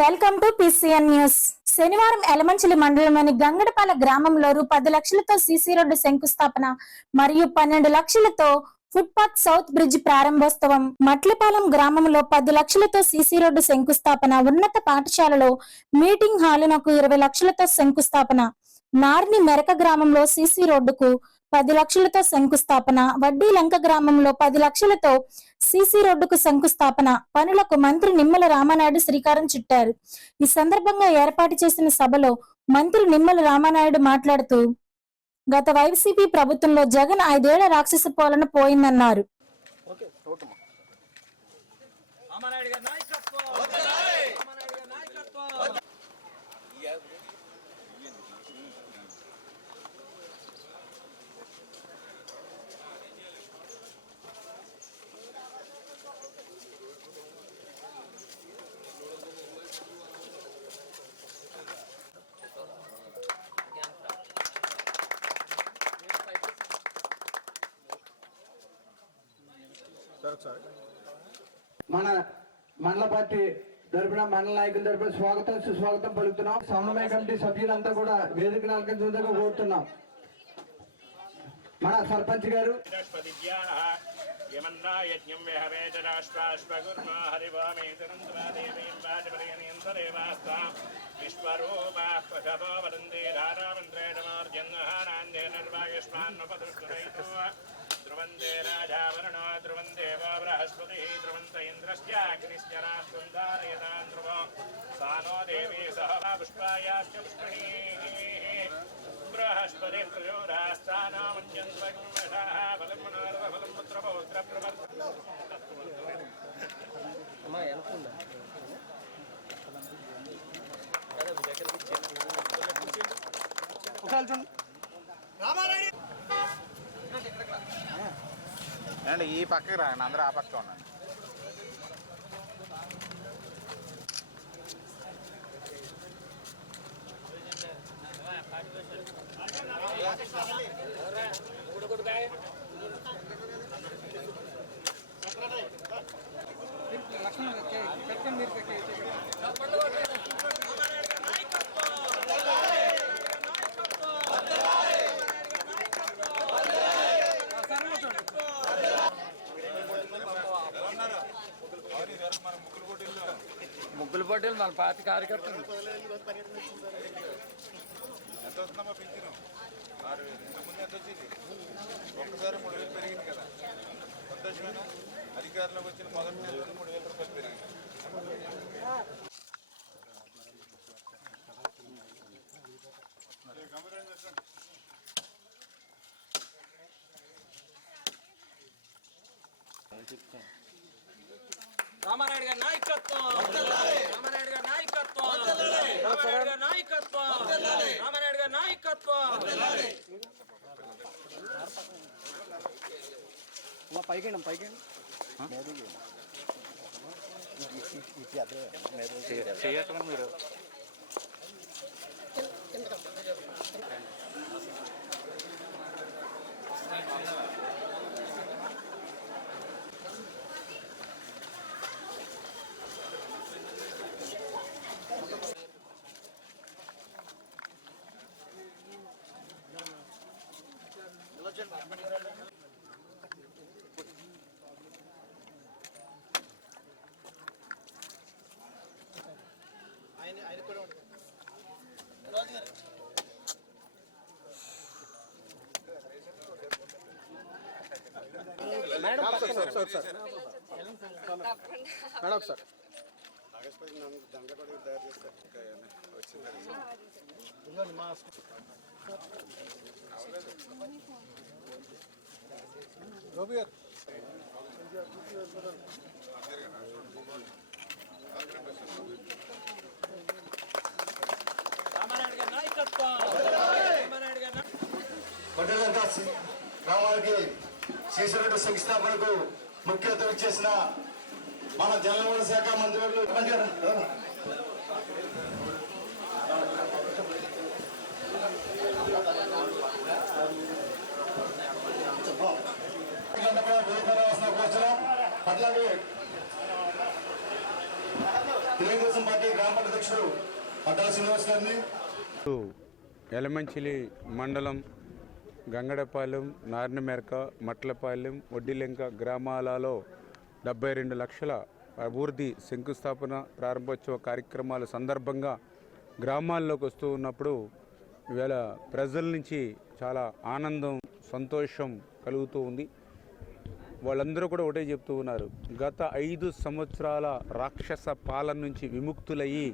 Welcome to PCN news. శనివారం ఎలమంచిలి మండలంలోని గంగడపాల గ్రామంలో రూ. 10 లక్షలతో సీసీ రోడ్డు శంకుస్థాపన మరియు 12 లక్షలతో ఫుట్పాత్ సౌత్ బ్రిడ్జ్ ప్రారంభోత్సవం. మట్లిపాలెం గ్రామంలో 10 లక్షలతో సీసీ రోడ్డు శంకుస్థాపన. ఉన్నత పాఠశాలలో మీటింగ్ హాలునకు 20 లక్షలతో శంకుస్థాపన. నార్ని మెరక గ్రామంలో సీసీ రోడ్డుకు 10 లక్షలతో శంకుస్థాపన. వడ్డీ లంక గ్రామంలో 10 లక్షలతో సీసీ రోడ్డుకు శంకుస్థాపన పనులకు మంత్రి నిమ్మల రామానాయుడు శ్రీకారం చుట్టారు. ఈ సందర్భంగా ఏర్పాటు చేసిన సభలో మంత్రి నిమ్మల రామానాయుడు మాట్లాడుతూ, గత వైసీపీ ప్రభుత్వంలో జగన్ 5 ఏళ్ల రాక్షస పాలన పోయిందన్నారు. మన మండల పార్టీ తరపున మండల నాయకుల తరపున స్వాగతం సుస్వాగతం పలుకుతున్నాం. సమన్వయ కమిటీ సభ్యులంతా కూడా వేదికను అలంకరించగా కోరుతున్నాం. మన సర్పంచ్ గారు ध्रुवंदे राजावरणो ध्रुवं देवो बृहस्पतिः ध्रुवन्त इन्द्रस्य अग्निश्च राष्ट्रन्धारयतां ध्रुवो सानो देवी सह पुष्पायाश्च पुष्पिणीः बृहस्पतिः प्रयोरास्तानामन्यन्त्वगुणः फलं मनोरथफलं पुत्रपौत्रप्रवर्तनं అండి ఈ పక్కకి రాండి, అందరూ ఆ పక్క ఉన్నాను. ముగ్గులు పోటీలు మన పార్టీ కార్యకర్తలు ఎంత వస్తుందమ్మా పింఛను? 6,000. ఇంతకుముందు ఎంత వచ్చింది? ఒక్కసారి 3,000 పెరిగింది కదా. సంతోషమైన అధికారంలోకి వచ్చిన మొదటి నెల 3,000 రూపాయలు పెరిగింది. రామానాయుడు గారి నాయకత్వం, రామానాయుడు గారి నాయకత్వం, రామానాయుడు గారి నాయకత్వం, రామానాయుడు గారి నాయకత్వం. పైకి చేయటం మీరు ఆయన కూడా ఉంటుంది. మేడం సార్ దండ కూడా తయారు చేస్తారు. వచ్చింది గోపి గారు గ్రామానికి సీసీ రోడ్డు శంకుస్థాపనకు ముఖ్య అతిథి చేసిన మన జలవనరుల శాఖ మంత్రులు అట్లాగే తెలుగుదేశం పార్టీ గ్రామ అధ్యక్షుడు పట్టాల శ్రీనివాస్ గారిని. ఎలమంచిలి మండలం గంగడపాలెం, నార్నమెరక, మట్లపాలెం, వడ్డిలెంక గ్రామాలలో 72 లక్షల అభివృద్ధి శంకుస్థాపన ప్రారంభోత్సవ కార్యక్రమాల సందర్భంగా గ్రామాల్లోకి వస్తూ ఉన్నప్పుడు ఇవాళ ప్రజల నుంచి చాలా ఆనందం, సంతోషం కలుగుతూ ఉంది. వాళ్ళందరూ కూడా ఒకటే చెప్తూ ఉన్నారు, గత 5 సంవత్సరాల రాక్షస పాలన నుంచి విముక్తులయ్యి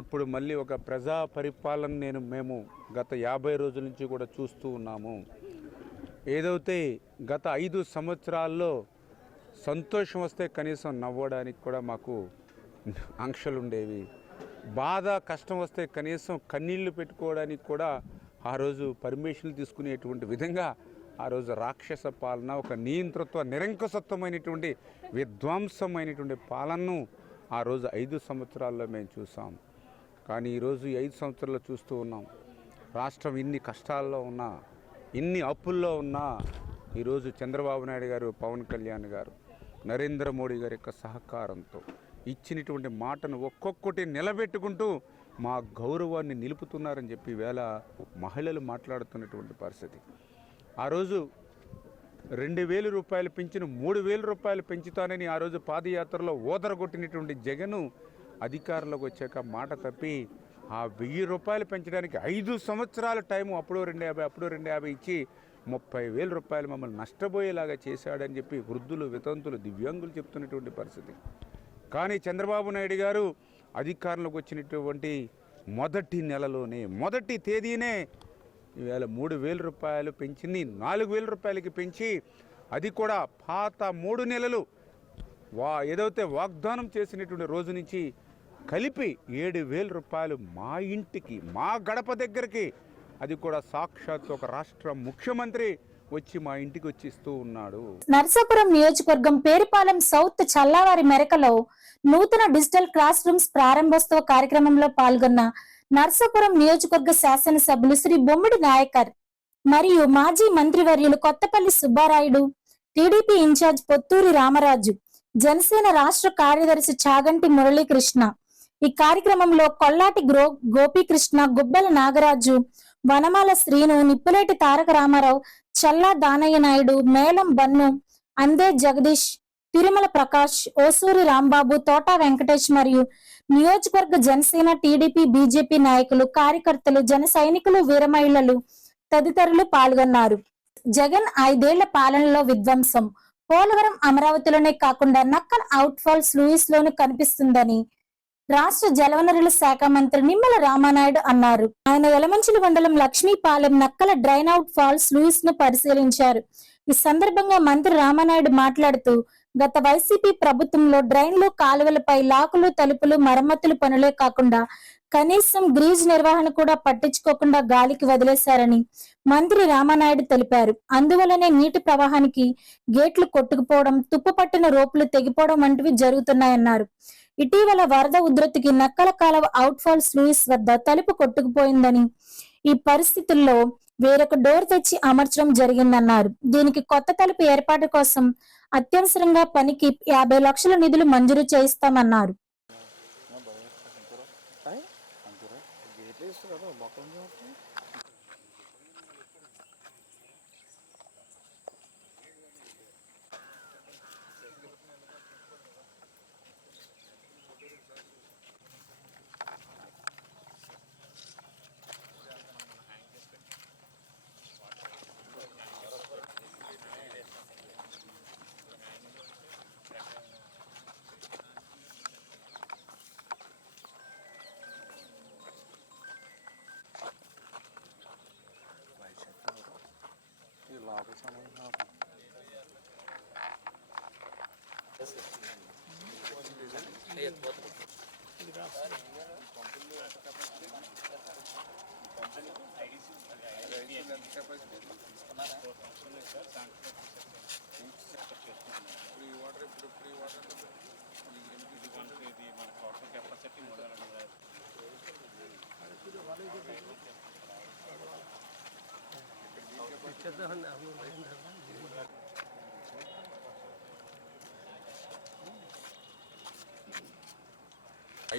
ఇప్పుడు మళ్ళీ ఒక ప్రజా పరిపాలన మేము గత 50 రోజుల నుంచి కూడా చూస్తూ ఉన్నాము. ఏదైతే గత 5 సంవత్సరాల్లో సంతోషం వస్తే కనీసం నవ్వడానికి కూడా మాకు ఆంక్షలు ఉండేవి, బాధ కష్టం వస్తే కనీసం కన్నీళ్లు పెట్టుకోవడానికి కూడా ఆ రోజు పర్మిషన్లు తీసుకునేటువంటి విధంగా ఆ రోజు రాక్షస పాలన, ఒక నియంతృత్వ నిరంకుశత్వమైనటువంటి విధ్వంసమైనటువంటి పాలనను ఆ రోజు 5 సంవత్సరాల్లో మేము చూసాం. కానీ ఈరోజు 5 సంవత్సరాల్లో చూస్తూ ఉన్నాం, రాష్ట్రం ఇన్ని కష్టాల్లో ఉన్నా, ఇన్ని అప్పుల్లో ఉన్నా ఈరోజు చంద్రబాబు నాయుడు గారు, పవన్ కళ్యాణ్ గారు, నరేంద్ర మోడీ గారి యొక్క సహకారంతో ఇచ్చినటువంటి మాటను ఒక్కొక్కటి నిలబెట్టుకుంటూ మా గౌరవాన్ని నిలుపుతున్నారని చెప్పి వేళ మహిళలు మాట్లాడుతున్నటువంటి పరిస్థితి. ఆ రోజు 2,000 రూపాయలు పెంచిన 3,000 రూపాయలు పెంచుతానని ఆ రోజు పాదయాత్రలో ఓదరగొట్టినటువంటి జగను అధికారంలోకి వచ్చాక మాట తప్పి ఆ 1,000 రూపాయలు పెంచడానికి 5 సంవత్సరాల టైము, అప్పుడు 250 ఇచ్చి 30,000 రూపాయలు మమ్మల్ని నష్టపోయేలాగా చేశాడని చెప్పి వృద్ధులు, వితంతులు, దివ్యాంగులు చెప్తున్నటువంటి పరిస్థితి. కానీ చంద్రబాబు నాయుడు గారు అధికారంలోకి వచ్చినటువంటి మొదటి నెలలోనే, మొదటి తేదీనే ఇవాళ 3,000 రూపాయలు పెంచింది 4,000 రూపాయలకి పెంచి, అది కూడా పాత 3 నెలలు ఏదైతే వాగ్దానం చేసినటువంటి రోజు నుంచి కలిపి 7,000 రూపాయలు మా ఇంటికి, మా గడప దగ్గరికి, అది కూడా సాక్షాత్ ఒక రాష్ట్ర ముఖ్యమంత్రి వచ్చి మా ఇంటికి వచ్చి ఇస్తూ ఉన్నాడు. నర్సాపురం నియోజకవర్గం పేరుపాలెం సౌత్ చల్లావారి మెరకలో నూతన డిజిటల్ క్లాస్ రూమ్స్ ప్రారంభోత్సవ కార్యక్రమంలో పాల్గొన్న నర్సాపురం నియోజకవర్గ శాసనసభ్యులు శ్రీ బొమ్మిడి నాయకర్ మరియు మాజీ మంత్రివర్యులు కొత్తపల్లి సుబ్బారాయుడు, టీడీపీ ఇన్ఛార్జ్ పొత్తూరి రామరాజు, జనసేన రాష్ట్ర కార్యదర్శి చాగంటి మురళీకృష్ణ, ఈ కార్యక్రమంలో కొల్లాటి గోపీకృష్ణ, గుబ్బల నాగరాజు, వనమాల శ్రీను, నిప్పులేటి తారక రామారావు, చల్లా దానయ్య నాయుడు, మేళం బన్ను, అందే జగదీష్, తిరుమల ప్రకాష్, ఓసూరి రాంబాబు, తోటా వెంకటేష్ మరియు నియోజకవర్గ జనసేన, టీడీపీ, బీజేపీ నాయకులు, కార్యకర్తలు, జన సైనికులు, వీరమహిళలు తదితరులు పాల్గొన్నారు. జగన్ 5 ఏళ్ల పాలనలో విధ్వంసం పోలవరం, అమరావతిలోనే కాకుండా నక్కల్ అవుట్ ఫాల్స్ లూయిస్ లోను కనిపిస్తుందని రాష్ట్ర జలవనరుల శాఖ మంత్రి నిమ్మల రామానాయుడు అన్నారు. ఆయన యలమంచిలి మండలం లక్ష్మీపాలెం నక్కల డ్రైన్ అవుట్ ఫాల్స్ లూయిస్ ను పరిశీలించారు. ఈ సందర్భంగా మంత్రి రామానాయుడు మాట్లాడుతూ, గత వైసీపీ ప్రభుత్వంలో డ్రైన్లు, కాలువలపై లాకులు, తలుపులు, మరమ్మతులు పనులే కాకుండా కనీసం గ్రీజ్ నిర్వహణ కూడా పట్టించుకోకుండా గాలికి వదిలేశారని మంత్రి రామానాయుడు తెలిపారు. అందువల్లనే నీటి ప్రవాహానికి గేట్లు కొట్టుకుపోవడం, తుప్పుపట్టిన రోపులు తెగిపోవడం వంటివి జరుగుతున్నాయన్నారు. ఇటీవల వరద ఉధృతికి నక్కల కాలువ అవుట్ ఫాల్స్ లూయిస్ వద్ద తలుపు కొట్టుకుపోయిందని, ఈ పరిస్థితుల్లో వేరొక డోర్ తెచ్చి అమర్చడం జరిగిందన్నారు. దీనికి కొత్త తలుపు ఏర్పాటు కోసం అత్యవసరంగా పనికి 50 లక్షల నిధులు మంజూరు చేయిస్తామన్నారు.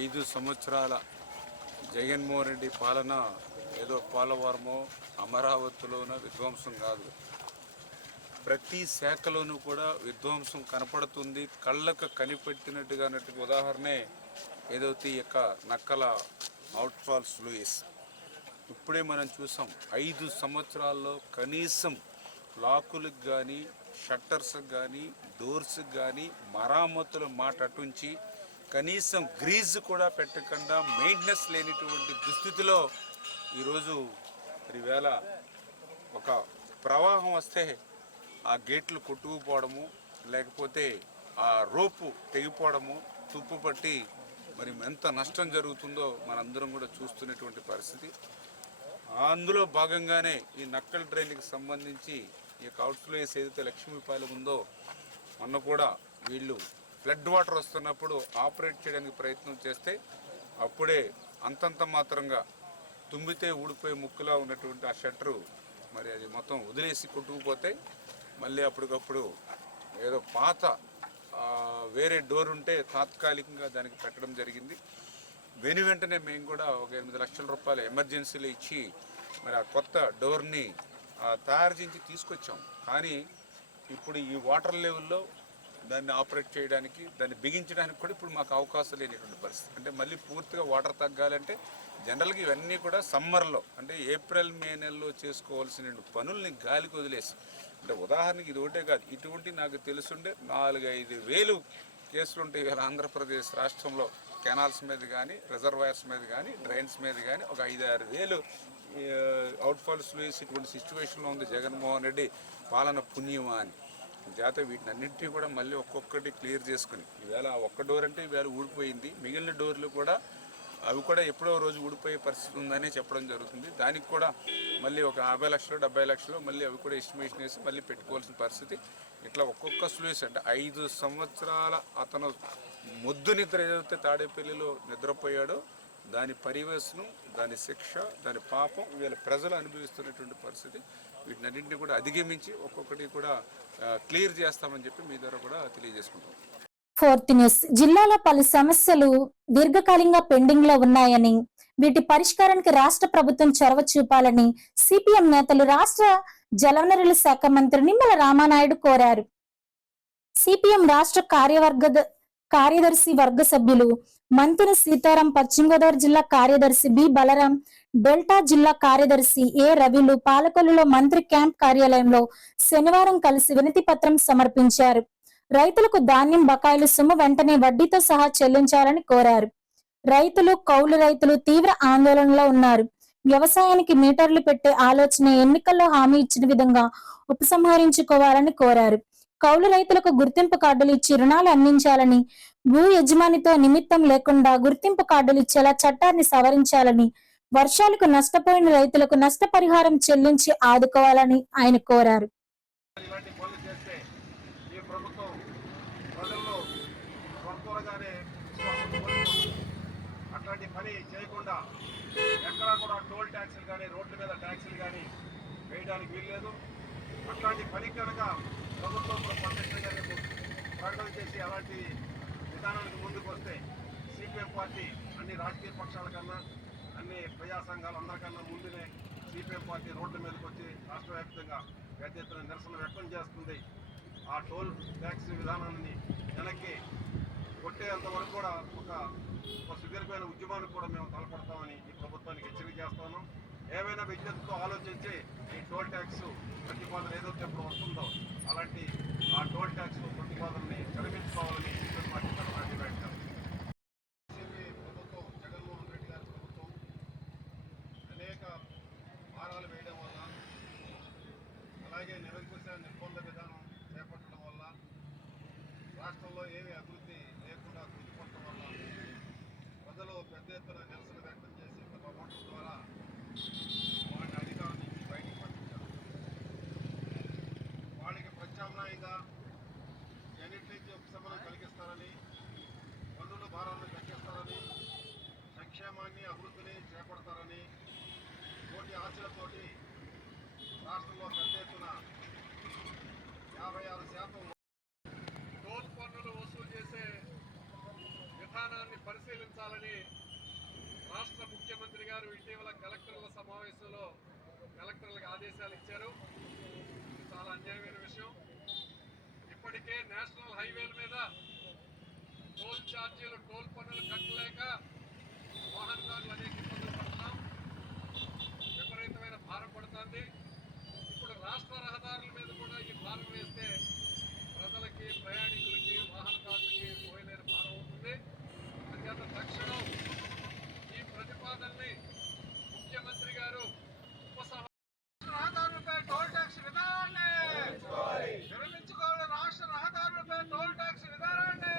5 సంవత్సరాల జగన్మోహన్ రెడ్డి పాలన ఏదో పోలవరమో అమరావతిలోనో విధ్వంసం కాదు. ప్రతి శాఖలోనూ కూడా విధ్వంసం కనపడుతుంది. కళ్ళకు కనిపెట్టినట్టుగా ఉదాహరణే ఏదైతే ఈ యొక్క నక్కల అవుట్ఫాల్స్ లూయిస్. ఇప్పుడే మనం చూసాం 5 సంవత్సరాల్లో కనీసం లాకులకు కానీ షట్టర్స్కి కానీ డోర్స్కి కానీ మరామతుల మాట అటుంచి కనీసం గ్రీజ్ కూడా పెట్టకుండా మెయింటెనెన్స్ లేనిటువంటి దుస్థితిలో ఈరోజు ఈవేళ ఒక ప్రవాహం వస్తే ఆ గేట్లు కొట్టుకుపోవడము, లేకపోతే ఆ రోపు తెగిపోవడము, తుప్పు పట్టి మరి ఎంత నష్టం జరుగుతుందో మనందరం కూడా చూస్తున్నటువంటి పరిస్థితి. అందులో భాగంగానే ఈ నక్కల్ డ్రైన్కి సంబంధించి ఈ యొక్క అవుట్ఫ్లోస్ ఏదైతే లక్ష్మీపాలెం ఉందో మొన్న కూడా వీళ్ళు ఫ్లడ్ వాటర్ వస్తున్నప్పుడు ఆపరేట్ చేయడానికి ప్రయత్నం చేస్తే అప్పుడే అంతంత మాత్రంగా తుమ్మితే ఊడిపోయే ముక్కులా ఉన్నటువంటి ఆ షట్టరు మరి అది మొత్తం వదిలేసి కొట్టుకుపోతే మళ్ళీ అప్పటికప్పుడు ఏదో పాత వేరే డోర్ ఉంటే తాత్కాలికంగా దానికి పెట్టడం జరిగింది. వెంటనే మేము కూడా ఒక 8 లక్షల రూపాయలు ఎమర్జెన్సీలో ఇచ్చి మరి ఆ కొత్త డోర్ని తయారు చేసి తీసుకొచ్చాం. కానీ ఇప్పుడు ఈ వాటర్ లెవెల్లో దాన్ని ఆపరేట్ చేయడానికి, దాన్ని బిగించడానికి కూడా ఇప్పుడు మాకు అవకాశం లేనిటువంటి పరిస్థితి. అంటే మళ్ళీ పూర్తిగా వాటర్ తగ్గాలంటే జనరల్గా ఇవన్నీ కూడా సమ్మర్లో అంటే ఏప్రిల్ మే నెలలో చేసుకోవాల్సిన పనుల్ని గాలికి వదిలేసి, అంటే ఉదాహరణకి ఇది ఒకటే కాదు, ఇటువంటి నాకు తెలుసుండే 4-5 వేలు కేసులు ఉంటాయి ఇవాళ ఆంధ్రప్రదేశ్ రాష్ట్రంలో. కెనాల్స్ మీద కానీ, రిజర్వాయర్స్ మీద కానీ, డ్రైన్స్ మీద కానీ ఒక 5-6 వేలు అవుట్ఫాల్స్ లూయిస్ ఇటువంటి సిచ్యువేషన్లో ఉంది జగన్మోహన్ రెడ్డి పాలన పుణ్యమా అని. చేత వీటిని అన్నింటినీ కూడా మళ్ళీ ఒక్కొక్కటి క్లియర్ చేసుకుని ఈవేళ ఒక్క డోర్ అంటే ఈవేళ ఊడిపోయింది, మిగిలిన డోర్లు కూడా అవి కూడా ఎప్పుడో రోజు ఊడిపోయే పరిస్థితి ఉందని చెప్పడం జరుగుతుంది. దానికి కూడా మళ్ళీ ఒక 50 లక్షలు 70 లక్షలు మళ్ళీ అవి కూడా ఎస్టిమేషన్ వేసి మళ్ళీ పెట్టుకోవాల్సిన పరిస్థితి. ఇట్లా ఒక్కొక్క స్లూయిస్ అంటే 5 సంవత్సరాల అతను ముద్దు నిద్ర ఏదైతే తాడేపల్లిలో నిద్రపోయాడో దాని పరివేశనం, దాని శిక్ష, దాని పాపం వీళ్ళ ప్రజలు అనుభవిస్తున్నటువంటి పరిస్థితి. వీటినన్నింటినీ కూడా అధిగమించి ఒక్కొక్కటి కూడా క్లియర్ చేస్తామని చెప్పి మీ ద్వారా కూడా తెలియజేసుకుంటాం. 4th news. జిల్లాలో పలు సమస్యలు దీర్ఘకాలంగా పెండింగ్ లో ఉన్నాయని, వీటి పరిష్కారానికి రాష్ట్ర ప్రభుత్వం చొరవ చూపాలని సిపిఎం నేతలు రాష్ట్ర జలవనరుల శాఖ మంత్రి నిమ్మల రామానాయుడు కోరారు. సిపిఎం రాష్ట్ర కార్యదర్శి వర్గ సభ్యులు మంతుని సీతారాం, పశ్చిమ గోదావరి జిల్లా కార్యదర్శి బి బలరాం, డెల్టా జిల్లా కార్యదర్శి ఏ రవిలు పాలకొల్లులో మంత్రి క్యాంప్ కార్యాలయంలో శనివారం కలిసి వినతి పత్రం సమర్పించారు. రైతులకు ధాన్యం బకాయిలు సొమ్ము వెంటనే వడ్డీతో సహా చెల్లించాలని కోరారు. రైతులు, కౌలు రైతులు తీవ్ర ఆందోళనలో ఉన్నారు. వ్యవసాయానికి మీటర్లు పెట్టే ఆలోచన ఎన్నికల్లో హామీ ఇచ్చిన విధంగా ఉపసంహరించుకోవాలని కోరారు. కౌలు రైతులకు గుర్తింపు కార్డులు ఇచ్చి రుణాలు అందించాలని, భూ యజమానితో నిమిత్తం లేకుండా గుర్తింపు కార్డులు ఇచ్చేలా చట్టాన్ని సవరించాలని, వర్షాలకు నష్టపోయిన రైతులకు నష్టపరిహారం చెల్లించి ఆదుకోవాలని ఆయన కోరారు. అట్లాంటి పని చేయకుండా ఎక్కడా కూడా టోల్ ట్యాక్సులు కానీ, రోడ్ల మీద ట్యాక్సులు కానీ వేయడానికి వీల్లేదు. అట్లాంటి పని కనుక ప్రభుత్వం ప్రత్యక్షంగా ప్రకటన చేసి అలాంటి విధానానికి ముందుకు వస్తే సిపిఎం పార్టీ అన్ని రాజకీయ పక్షాల కన్నా, అన్ని ప్రజా సంఘాలు అందరికన్నా ముందునే సిపిఎం పార్టీ రోడ్ల మీదకి వచ్చి రాష్ట్ర వ్యాప్తంగా పెద్ద ఎత్తున నిరసన వ్యక్తం చేస్తుంది. ఆ టోల్ ట్యాక్స్ విధానాన్ని వెనక్కి కొట్టేంత వరకు కూడా ఒక సుదీర్ఘమైన ఉద్యమానికి కూడా మేము తలపడతామని ఈ ప్రభుత్వానికి హెచ్చరిక చేస్తాను. ఏమైనా విజ్ఞతతో ఆలోచించి ఈ టోల్ ట్యాక్స్ ప్రతిపాదన ఏదైతే ఇప్పుడు వస్తుందో అలాంటి ఆ టోల్ ట్యాక్స్ ప్రతిపాదనని విరమించుకోవాలని సిపిఎం పార్టీ తరఫున డిమాండ్ చేస్తాం. ప్రభుత్వం, జగన్మోహన్ రెడ్డి గారి ప్రభుత్వం అనేక భారాలు వేయడం వల్ల, అలాగే నిరంకుశ నిర్బంధ విధానం చేపట్టడం వల్ల రాష్ట్రంలో ఏమీ అభివృద్ధి లేకుండా కృషిపడటం వల్ల ప్రజలు పెద్ద ఎత్తున నిరసన వ్యక్తం చేసి తమ ఓట్ల ద్వారా వాటి అధికారం నుంచి బయటకు పంపించారు. వాడికి ప్రత్యామ్నాయంగా ఎన్నిటి నుంచి ఉపశమనం కలిగిస్తారని, పన్నుల భారాలను తగ్గిస్తారని, సంక్షేమాన్ని అభివృద్ధిని చేపడతారని కోటి ఆశలతోటి రాష్ట్రంలో పెద్ద ఎత్తున 56% టోల్ పన్నులు వసూలు చేసే విధానాన్ని పరిశీలించాలి. పెంచాలని రాష్ట్ర ముఖ్యమంత్రి గారు ఇటీవల కలెక్టర్ల సమావేశంలో కలెక్టర్లకు ఆదేశాలు ఇచ్చారు. ఇది చాలా అన్యాయమైన విషయం. ఇప్పటికే నేషనల్ హైవేల మీద టోల్ ఛార్జీలు, టోల్ పన్నులు కట్టలేక వాహనదారులు అనేక ఇబ్బందులు పడుతున్నాం. విపరీతమైన భారం పడుతుంది. ఇప్పుడు రాష్ట్ర రహదారుల మీద కూడా ఈ భారం వేస్తే ప్రజలకి, ప్రయాణికులకి, వాహనదారులకి పోయలేని భారం అవుతుంది. అంచేత తక్షణం ఈ ప్రతిపాదనని ముఖ్యమంత్రి గారు రహదారులపై టోల్ ట్యాక్స్ విధానాన్ని విరమించుకోవాలి. రాష్ట్ర రహదారులపై టోల్ ట్యాక్స్ విధానాన్ని,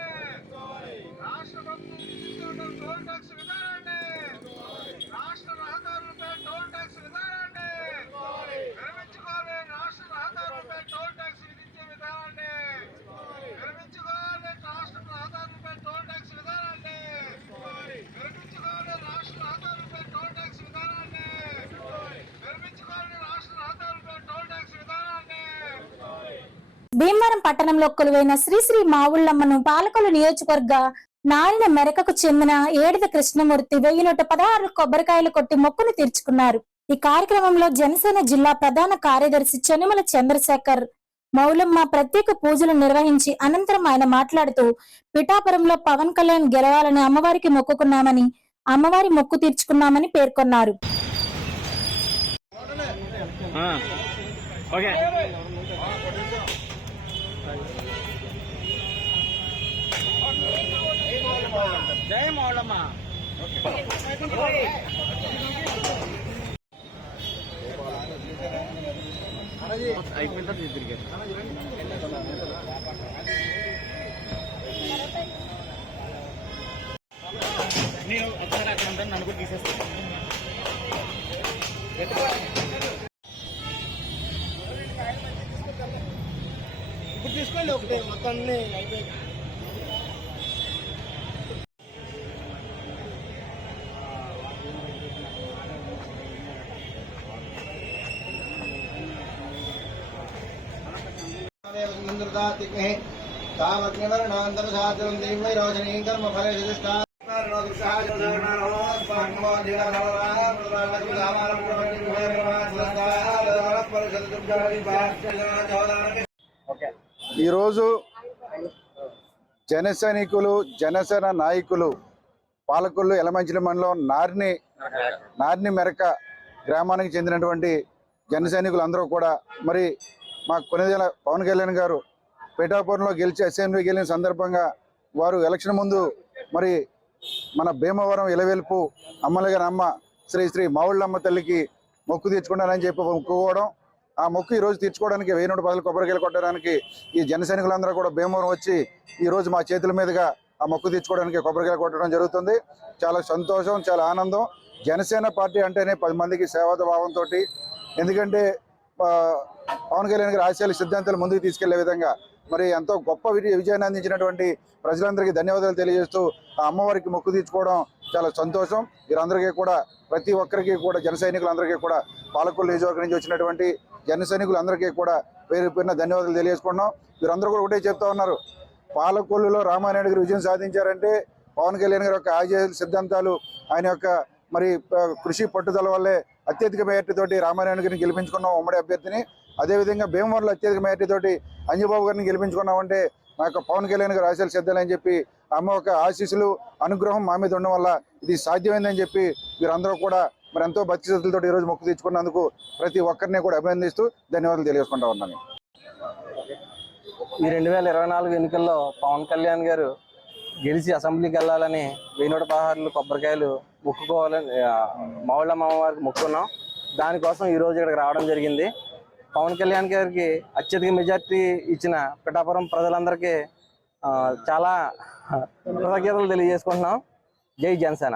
రాష్ట్ర ప్రభుత్వం టోల్ ట్యాక్స్ విధానాన్ని, రాష్ట్ర రహదారులపై టోల్ ట్యాక్స్ విధానాన్ని విరమించుకోవాలి. రాష్ట్ర రహదారులపై టోల్ ట్యాక్స్ విధించే విధానాన్ని విరమించుకోవాలి. రాష్ట్ర రహదారులపై టోల్ ట్యాక్స్ విధానాన్ని విరమించుకోవాలి. రాష్ట్ర రహదారులపై టోల్ ట్యాక్స్ విధానాన్ని విరమించుకోవాలి. రాష్ట్ర రహదారులపై టోల్ ట్యాక్స్ విధానాన్ని. భీమవరం పట్టణంలో కొలువైన శ్రీ మావుళ్ళమ్మను పాలకొల్లు నియోజకవర్గ నారిన మెరకకు చెందిన ఏడిద కృష్ణమూర్తి 1116 కొబ్బరికాయలు కొట్టి మొక్కును తీర్చుకున్నారు. ఈ కార్యక్రమంలో జనసేన జిల్లా ప్రధాన కార్యదర్శి చెనుమల చంద్రశేఖర్ మౌలమ్మ ప్రత్యేక పూజలు నిర్వహించి అనంతరం ఆయన మాట్లాడుతూ పిఠాపురంలో పవన్ కళ్యాణ్ గెలవాలని అమ్మవారికి మొక్కుకున్నామని, అమ్మవారి మొక్కు తీర్చుకున్నామని పేర్కొన్నారు. జై మౌళమ్మ. నేను ఒకసారి అక్కడ ఉంటాను, నన్ను కూడా తీసేస్తాను. ఇప్పుడు తీసుకోండి ఒకటి మొత్తాన్ని అయిపోయి. ఈరోజు జన సైనికులు, జనసేన నాయకులు పాలకొల్లు ఎలమంచిలి మండలం నార్ని మెరక గ్రామానికి చెందినటువంటి జన సైనికులు అందరూ కూడా మరి మా కొనిదేల పవన్ కళ్యాణ్ గారు పిఠాపురంలో గెలిచి అసెంబ్లీకి వెళ్ళిన సందర్భంగా వారు ఎలక్షన్ ముందు మరి మన భీమవరం ఇలవెల్పు అమ్మలగారి అమ్మ శ్రీ మావుళ్ళమ్మ తల్లికి మొక్కు తీర్చుకున్నారని చెప్పి మొక్కుకోవడం, ఆ మొక్కు ఈరోజు తీర్చుకోవడానికి 1110 కొబ్బరికాయలు కొట్టడానికి ఈ జన సైనికులందరూ కూడా భీమవరం వచ్చి ఈరోజు మా చేతుల మీదుగా ఆ మొక్కు తీర్చుకోవడానికి కొబ్బరికాయలు కొట్టడం జరుగుతుంది. చాలా సంతోషం, చాలా ఆనందం. జనసేన పార్టీ అంటేనే 10 మందికి సేవాద భావంతో, ఎందుకంటే పవన్ కళ్యాణ్ గారి ఆశయాలు, సిద్ధాంతాలు ముందుకు తీసుకెళ్లే విధంగా మరి ఎంతో గొప్ప విజయాన్ని అందించినటువంటి ప్రజలందరికీ ధన్యవాదాలు తెలియజేస్తూ ఆ అమ్మవారికి మొక్కు తీర్చుకోవడం చాలా సంతోషం. వీరందరికీ కూడా, ప్రతి ఒక్కరికి కూడా, జన సైనికులందరికీ కూడా, పాలకొల్లు నియోజకవర్గం నుంచి వచ్చినటువంటి జన సైనికులందరికీ కూడా పేరు పేరున ధన్యవాదాలు తెలియజేసుకుంటున్నాం. వీరందరూ కూడా ఒకటే చెప్తా ఉన్నారు, పాలకొల్లులో రామానాయుడు గారు విజయం సాధించారంటే పవన్ కళ్యాణ్ గారి యొక్క ఆశయాలు, సిద్ధాంతాలు, ఆయన యొక్క మరి కృషి పట్టుదల వల్లే అత్యధిక మెజార్టీ తోటి రామానాయుడు గారిని గెలిపించుకున్నాం ఉమ్మడి అభ్యర్థిని. అదేవిధంగా భీమవరంలో అత్యధిక మెజార్టీ తోటి అంజబాబు గారిని గెలిపించుకున్నామంటే మా యొక్క పవన్ కళ్యాణ్ గారి ఆశయాలు సిద్ధాలని చెప్పి అమ్మ యొక్క ఆశీస్సులు, అనుగ్రహం మా మీద ఉండడం వల్ల ఇది సాధ్యమైందని చెప్పి వీరందరూ కూడా మరి ఎంతో భక్తి శ్రద్ధలతో ఈరోజు మొక్కు తీర్చుకున్నందుకు ప్రతి ఒక్కరిని కూడా అభినందిస్తూ ధన్యవాదాలు తెలియజేసుకుంటా ఉన్నాను. ఈ 2024 ఎన్నికల్లో పవన్ కళ్యాణ్ గారు గెలిచి అసెంబ్లీకి వెళ్ళాలని 1116 కొబ్బరికాయలు మొక్కుకోవాలని మావుళ్ళమ్మ అమ్మవారికి మొక్కుకున్నాం. దానికోసం ఈరోజు ఇక్కడికి రావడం జరిగింది. పవన్ కళ్యాణ్ గారికి అత్యధిక మెజార్టీ ఇచ్చిన పిఠాపురం ప్రజలందరికీ చాలా కృతజ్ఞతలు తెలియజేసుకుంటున్నాం. జై జనసేన.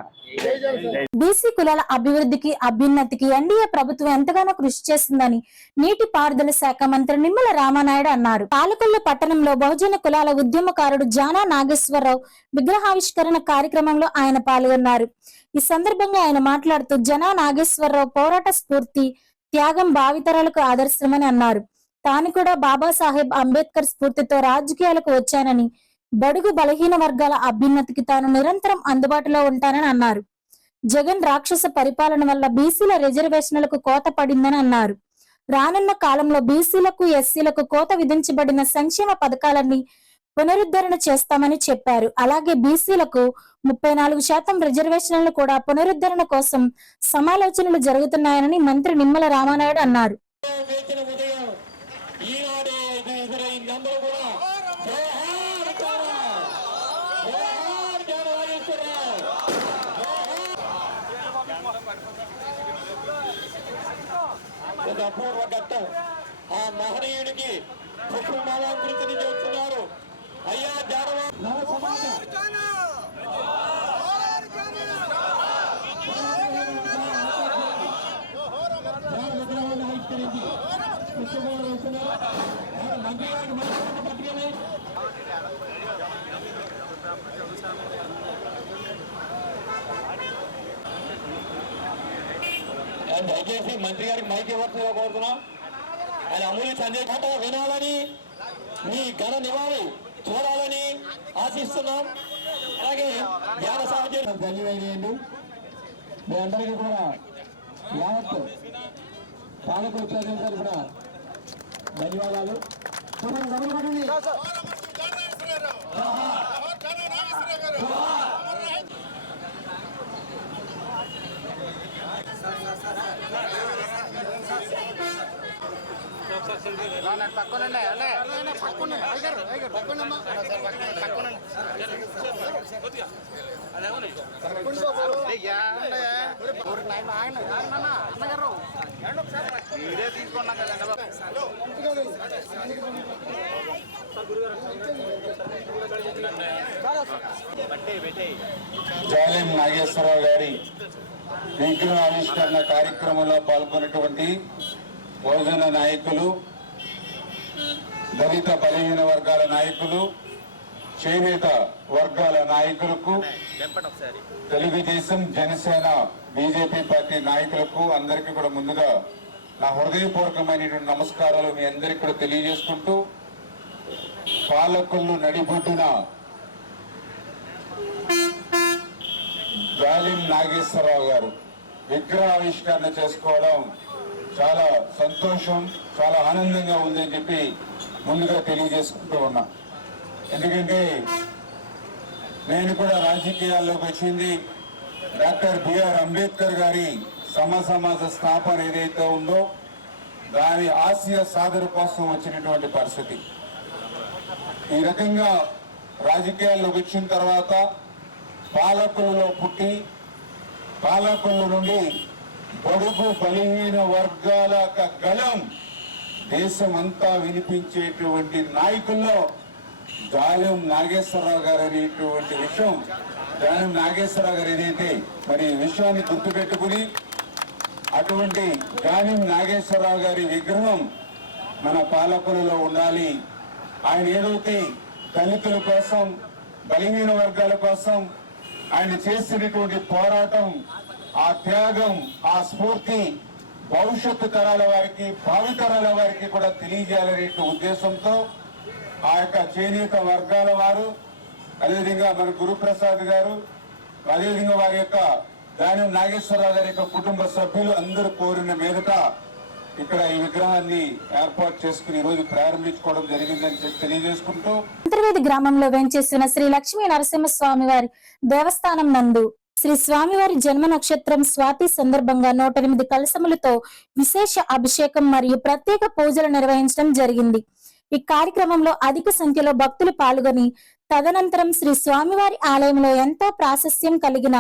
బీసీ కులాల అభివృద్ధికి, అభ్యున్నతికి ఎన్డీఏ ప్రభుత్వం ఎంతగానో కృషి చేస్తుందని నీటి పారుదల శాఖ మంత్రి నిమ్మల రామానాయుడు అన్నారు. పాలకొల్లు పట్టణంలో బహుజన కులాల ఉద్యమకారుడు జానా నాగేశ్వరరావు విగ్రహావిష్కరణ కార్యక్రమంలో ఆయన పాల్గొన్నారు. ఈ సందర్భంగా ఆయన మాట్లాడుతూ జనా నాగేశ్వరరావు పోరాట స్ఫూర్తి, త్యాగం భావితరాలకు ఆదర్శమని అన్నారు. తాను కూడా బాబాసాహెబ్ అంబేద్కర్ స్ఫూర్తితో రాజకీయాలకు వచ్చానని, బడుగు బలహీన వర్గాల అభ్యున్నతికి తాను నిరంతరం అందుబాటులో ఉంటానని అన్నారు. జగన్ రాక్షస పరిపాలన వల్ల బీసీల రిజర్వేషన్లకు కోత పడిందని అన్నారు. రానున్న కాలంలో బీసీలకు, ఎస్సీలకు కోత విధించబడిన సంక్షేమ పథకాలన్నీ పునరుద్ధరణ చేస్తామని చెప్పారు. అలాగే బీసీలకు 34% రిజర్వేషన్లు కూడా పునరుద్ధరణ కోసం సమాలోచనలు జరుగుతున్నాయని మంత్రి నిమ్మల రామానాయుడు అన్నారు. ఒక అపూర్వ ఘట్టం. ఆ మహనీయుడికి పుష్పమాలంకృతిని చేస్తున్నారు. అయ్యా నవ సమాజం విగ్రహాన్ని ఆవిష్కరించి పుష్పమాలు వేస్తున్నారు. మంత్రి గారికి పట్టుకొని దయచేసి మంత్రి గారికి మైక్ ఇవ్వాల్సిందిగా కోరుతున్నాం. ఆయన అమూల్య సంజయ్ పాట వినాలని, మీ ఘన నివాళి చూడాలని ఆశిస్తున్నాం. అలాగే జ్ఞాన సాధ్యం ధన్యవాదాలు. మీ అందరికీ కూడా యావత్ పాలకుల ప్రజల తరఫున ధన్యవాదాలు. జాలిం నాగేశ్వరరావు గారి విగ్రహ ఆవిష్కరణ కార్యక్రమంలో పాల్గొన్నటువంటి బహుజన నాయకులు, దళిత బలహీన వర్గాల నాయకులు, చేనేత వర్గాల నాయకులకు, తెలుగుదేశం, జనసేన, బీజేపీ పార్టీ నాయకులకు అందరికీ కూడా ముందుగా నా హృదయపూర్వకమైనటువంటి నమస్కారాలు మీ అందరికీ కూడా తెలియజేసుకుంటూ, పాలకులు నడిబొడ్డున జాలిం నాగేశ్వరరావు గారు విగ్రహ ఆవిష్కరణ చేసుకోవడం చాలా సంతోషం, చాలా ఆనందంగా ఉందని చెప్పి ముందుగా తెలియజేసుకుంటూ ఉన్నా. ఎందుకంటే నేను కూడా రాజకీయాల్లోకి వచ్చింది డాక్టర్ బిఆర్ అంబేద్కర్ గారి సమాజ స్థాపన ఏదైతే ఉందో దాని ఆశయ సాధన కోసం వచ్చినటువంటి పరిస్థితి. ఈ రకంగా రాజకీయాల్లోకి వచ్చిన తర్వాత పాలకులలో పుట్టి, పాలకుల నుండి బడుగు బలహీన వర్గాల గళం దేశం అంతా వినిపించేటువంటి నాయకుల్లో జాలిం నాగేశ్వరరావు గారు అనేటువంటి విషయం, జాలిం నాగేశ్వరరావు గారు ఏదైతే మరి ఈ విషయాన్ని గుర్తుపెట్టుకుని అటువంటి జాలిం నాగేశ్వరరావు గారి విగ్రహం మన పాలకులలో ఉండాలి. ఆయన ఏదైతే దళితుల కోసం, బలహీన వర్గాల కోసం ఆయన చేసినటువంటి పోరాటం, ఆ త్యాగం, ఆ స్ఫూర్తి భవిష్యత్తు తరాల వారికి, భావితరాల వారికి కూడా తెలియజేయాలనే ఉద్దేశంతో ఆ యొక్క చేనేత వర్గాల వారు, అదేవిధంగా మన గురుప్రసాద్ గారు, అదేవిధంగా వారి యొక్క జాలిం నాగేశ్వరరావు గారి యొక్క కుటుంబ సభ్యులు అందరూ కోరిన మీదట ఇక్కడ ఈ విగ్రహాన్ని ఏర్పాటు చేసుకుని ఈ రోజు ప్రారంభించుకోవడం జరిగిందని తెలియజేసుకుంటూ, అంతర్వేది గ్రామంలో వేంచేసిన శ్రీ లక్ష్మీ నరసింహస్వామి వారి దేవస్థానం నందు శ్రీ స్వామివారి జన్మ నక్షత్రం స్వాతి సందర్భంగా 108 కలశములతో విశేష అభిషేకం మరియు ప్రత్యేక పూజలు నిర్వహించడం జరిగింది. ఈ కార్యక్రమంలో అధిక సంఖ్యలో భక్తులు పాల్గొని తదనంతరం శ్రీ స్వామివారి ఆలయంలో ఎంతో ప్రాశస్త్యం కలిగిన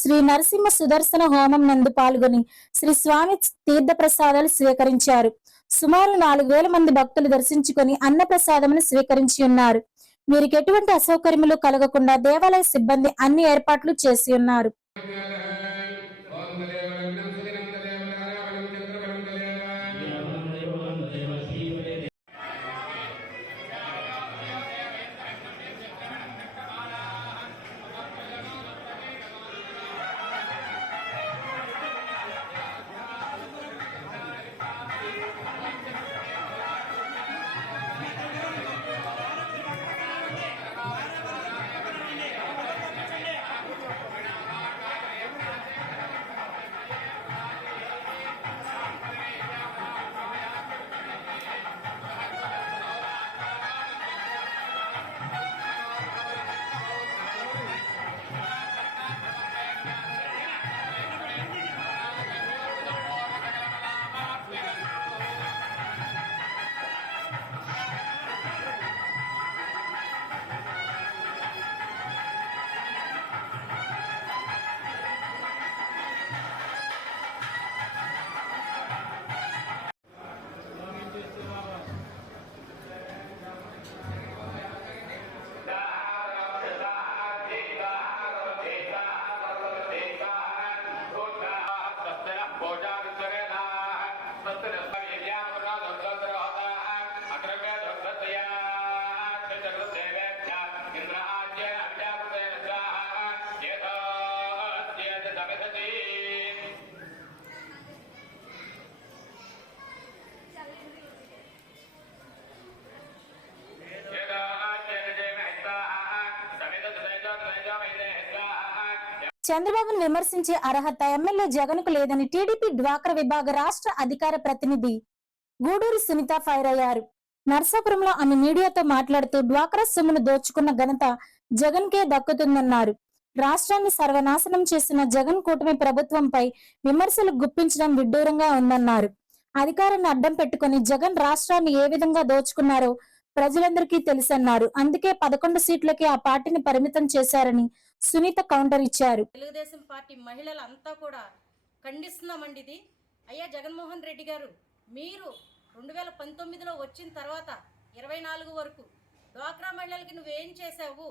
శ్రీ నరసింహ సుదర్శన హోమం నందు పాల్గొని శ్రీ స్వామి తీర్థ ప్రసాదాలు స్వీకరించారు. సుమారు 4000 మంది భక్తులు దర్శించుకొని అన్న ప్రసాదమును స్వీకరించి ఉన్నారు. వీరికి ఎటువంటి అసౌకర్యములు కలగకుండా దేవాలయ సిబ్బంది అన్ని ఏర్పాట్లు చేసి ఉన్నారు. చంద్రబాబును విమర్శించే అర్హత ఎమ్మెల్యే జగన్ కు లేదని టీడీపీ డ్వాక్రా విభాగ రాష్ట్ర అధికార ప్రతినిధి గూడూరి సునీత ఫైర్ అయ్యారు. నర్సాపురంలో ఆమె మీడియాతో మాట్లాడుతూ డ్వాక్రా సొమ్మును దోచుకున్న ఘనత జగన్ కే దక్కుతుందన్నారు. రాష్ట్రాన్ని సర్వనాశనం చేసిన జగన్ కూటమి ప్రభుత్వంపై విమర్శలు గుప్పించడం విడ్డూరంగా ఉందన్నారు. అధికారాన్ని అడ్డం పెట్టుకుని జగన్ రాష్ట్రాన్ని ఏ విధంగా దోచుకున్నారో ప్రజలందరికీ తెలుసన్నారు. అందుకే 11 సీట్లకి ఆ పార్టీని పరిమితం చేశారని సునీత కౌంటర్ ఇచ్చారు. తెలుగుదేశం పార్టీ మహిళలంతా కూడా ఖండిస్తున్నామండి ఇది. అయ్యా జగన్మోహన్ రెడ్డి గారు, మీరు 2019లో వచ్చిన తర్వాత 24 వరకు డ్వాక్రా మహిళలకి నువ్వేం చేసావు,